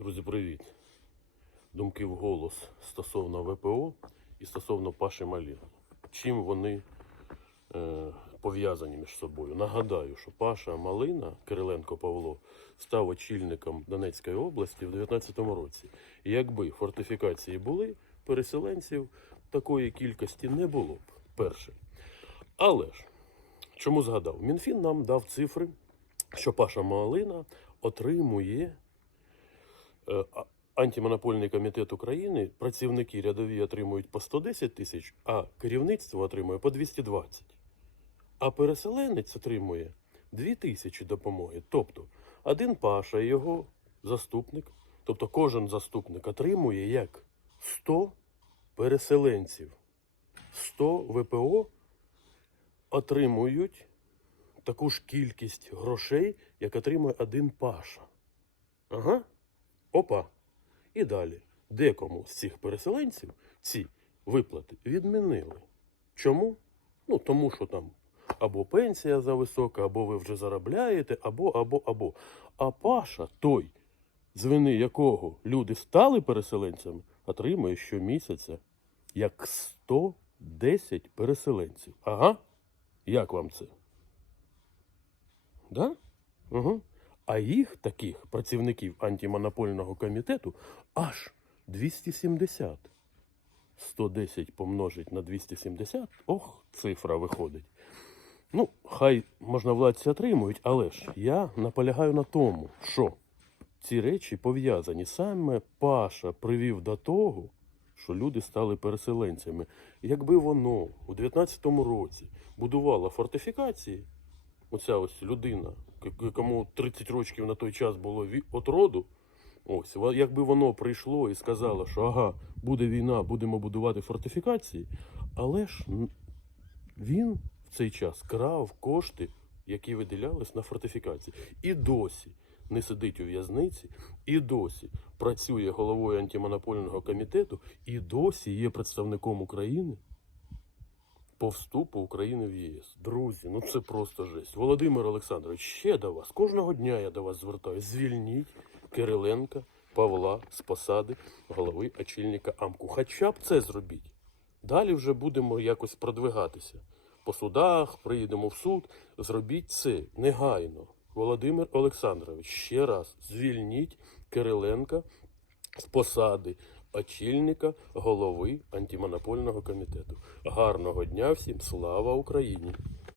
Друзі, привіт! Думки в голос стосовно ВПО і стосовно Паші Маліна. Чим вони е, пов'язані між собою? Нагадаю, що Паша Малина, Кириленко Павло, став очільником Донецької області в 2019 році. І якби фортифікації були, переселенців такої кількості не було б. Перше. Але ж, чому згадав? Мінфін нам дав цифри, що Паша Малина отримує Антимонопольний комітет України, працівники рядові отримують по 110 тисяч, а керівництво отримує по 220. А переселенець отримує 2 тисячі допомоги. Тобто один Паша і його заступник, тобто кожен заступник отримує як 100 переселенців. 100 ВПО отримують таку ж кількість грошей, як отримує один Паша. Ага. Опа. І далі. Декому з цих переселенців ці виплати відмінили. Чому? Ну, тому що там або пенсія зависока, або ви вже заробляєте, або, або, або. А Паша, той, з вини якого люди стали переселенцями, отримує щомісяця як 110 переселенців. Ага. Як вам це? Да? Угу. А їх таких працівників антимонопольного комітету аж 270. 110 помножить на 270, ох, цифра виходить. Ну, хай можновладці отримують, але ж я наполягаю на тому, що ці речі пов'язані. Саме Паша привів до того, що люди стали переселенцями. Якби воно у 19-му році будувало фортифікації, оця ось людина, к- якому 30 років на той час було от роду, ось, якби воно прийшло і сказало, що ага, буде війна, будемо будувати фортифікації, але ж він в цей час крав кошти, які виділялись на фортифікації. І досі не сидить у в'язниці, і досі працює головою антимонопольного комітету, і досі є представником України по вступу України в ЄС. Друзі, ну це просто жесть. Володимир Олександрович, ще до вас. Кожного дня я до вас звертаюся. Звільніть Кириленка Павла з посади голови очільника АМКУ. Хоча б це зробіть. Далі вже будемо якось продвигатися. По судах, приїдемо в суд. Зробіть це негайно. Володимир Олександрович, ще раз звільніть Кириленка з посади очільника голови антимонопольного комітету. Гарного дня всім, слава Україні!